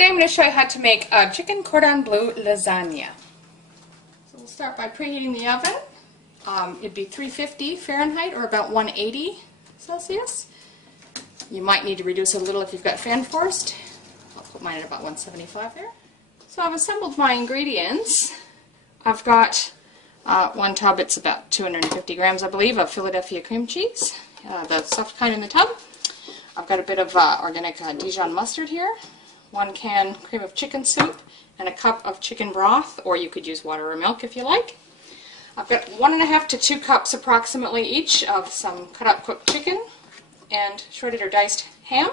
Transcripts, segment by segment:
Today I'm going to show you how to make a Chicken Cordon Bleu Lasagna. So we'll start by preheating the oven. It'd be 350 Fahrenheit or about 180 Celsius. You might need to reduce it a little if you've got fan forced. I'll put mine at about 175 there. So I've assembled my ingredients. I've got one tub, it's about 250 grams I believe, of Philadelphia cream cheese, the soft kind in the tub. I've got a bit of organic Dijon mustard here, 1 can cream of chicken soup, and a cup of chicken broth, or you could use water or milk if you like. I've got 1.5 to 2 cups approximately each of some cut up cooked chicken and shredded or diced ham.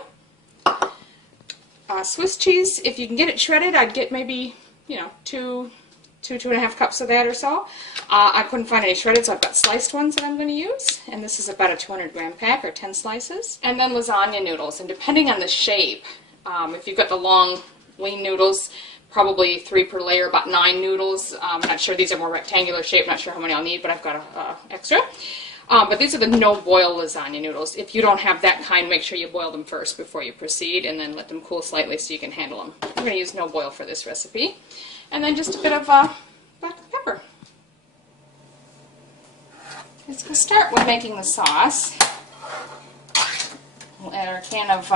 Swiss cheese, if you can get it shredded, I'd get maybe, 2.5 cups of that or so. I couldn't find any shredded, so I've got sliced ones that I'm going to use, and this is about a 200 gram pack or 10 slices. And then lasagna noodles, and depending on the shape, if you've got the long wing noodles, probably 3 per layer, about 9 noodles. I'm not sure, these are more rectangular shape, not sure how many I'll need, but I've got extra. But these are the no-boil lasagna noodles. If you don't have that kind, make sure you boil them first before you proceed, and then let them cool slightly so you can handle them. I'm going to use no-boil for this recipe. And then just a bit of black pepper. Okay, so we'll start with making the sauce. We'll add our can of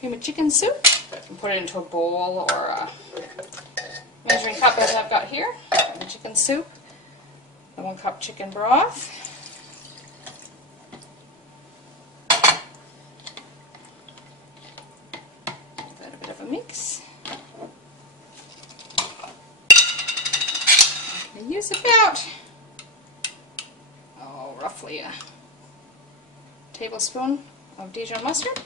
cream of chicken soup and put it into a bowl or a measuring cup as I've got here. The chicken soup, the 1 cup chicken broth, give that a bit of a mix. I'm going to use about, roughly a tablespoon of Dijon mustard.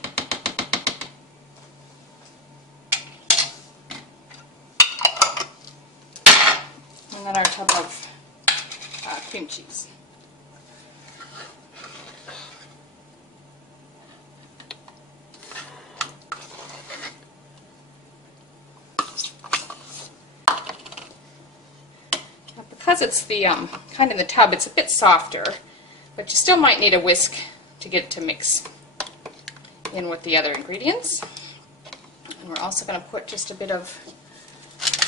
And then our tub of cream cheese. Now, because it's the kind in the tub, it's a bit softer, but you still might need a whisk to get it to mix in with the other ingredients. And we're also going to put just a bit of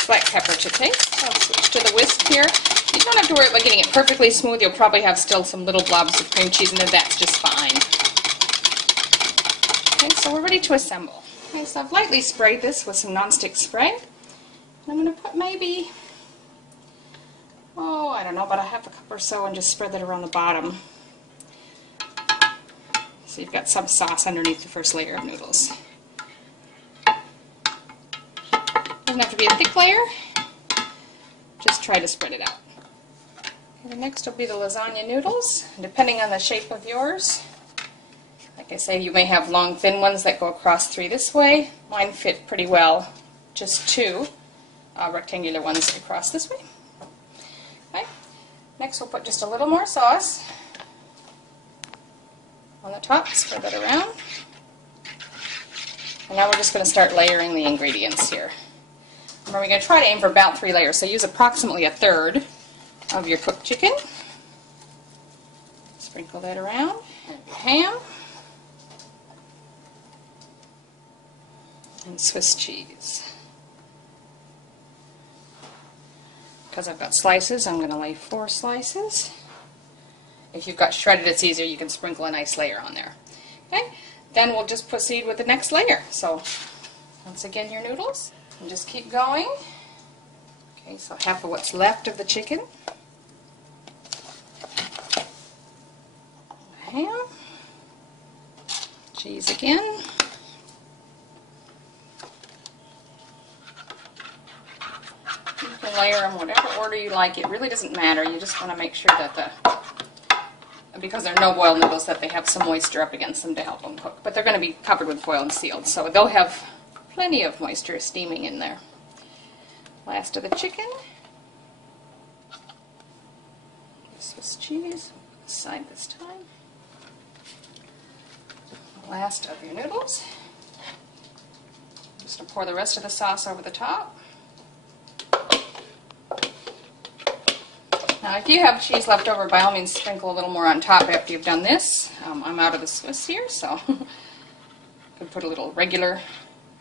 black pepper to taste. I'll switch to the whisk here. You don't have to worry about getting it perfectly smooth. You'll probably have still some little blobs of cream cheese in there. That's just fine. Okay, so we're ready to assemble. Okay, so I've lightly sprayed this with some nonstick spray. And I'm going to put maybe, I don't know, about 1/2 cup or so, and just spread that around the bottom. So you've got some sauce underneath the first layer of noodles. Doesn't have to be a thick layer, just try to spread it out. Okay, the next will be the lasagna noodles, and depending on the shape of yours, like I say, you may have long thin ones that go across 3 this way. Mine fit pretty well, just 2 rectangular ones across this way. Okay. Next we'll put just a little more sauce on the top, spread that around. And now we're just going to start layering the ingredients here. Remember, we're going to try to aim for about 3 layers, so use approximately 1/3 of your cooked chicken. Sprinkle that around. And ham. And Swiss cheese. Because I've got slices, I'm going to lay 4 slices. If you've got shredded, it's easier. You can sprinkle a nice layer on there. Okay, then we'll just proceed with the next layer. So, once again, your noodles, and just keep going. Okay, so half of what's left of the chicken. Ham. Cheese again. You can layer them whatever order you like. It really doesn't matter. You just want to make sure that because they're no-boil noodles, that they have some moisture up against them to help them cook. But they're going to be covered with foil and sealed, so they'll have plenty of moisture steaming in there. Last of the chicken. Swiss cheese, side this time. Last of your noodles. Just to pour the rest of the sauce over the top. Now, if you have cheese left over, by all means sprinkle a little more on top after you've done this. I'm out of the Swiss here, so you can put a little regular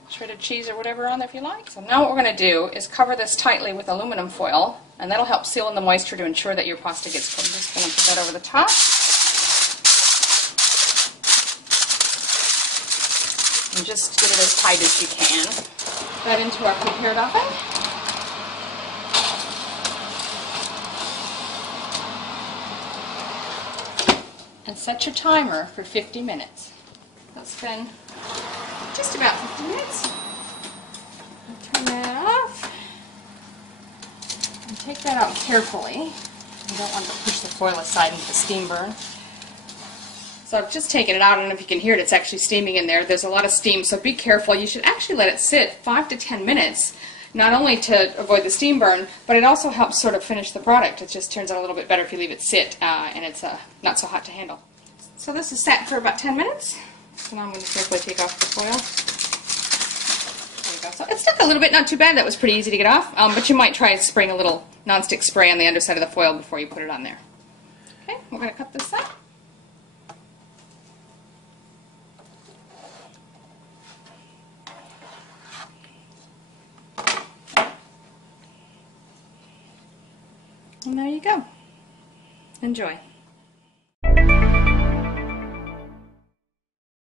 shredded cheese or whatever on there if you like. So now what we're going to do is cover this tightly with aluminum foil, and that'll help seal in the moisture to ensure that your pasta gets cooked. I'm just going to put that over the top. And just get it as tight as you can. Put that into our prepared oven. And set your timer for 50 minutes. Let's spend just about 50 minutes. Turn that off. And take that out carefully. You don't want to push the foil aside into the steam burn. So I've just taken it out. I don't know if you can hear it. It's actually steaming in there. There's a lot of steam, so be careful. You should actually let it sit 5 to 10 minutes, not only to avoid the steam burn, but it also helps sort of finish the product. It just turns out a little bit better if you leave it sit and it's not so hot to handle. So this is set for about 10 minutes. So now I'm going to carefully take off the foil. There we go. So it stuck a little bit, not too bad. That was pretty easy to get off, but you might try spraying a little nonstick spray on the underside of the foil before you put it on there. Okay, we're going to cut this up. And there you go. Enjoy.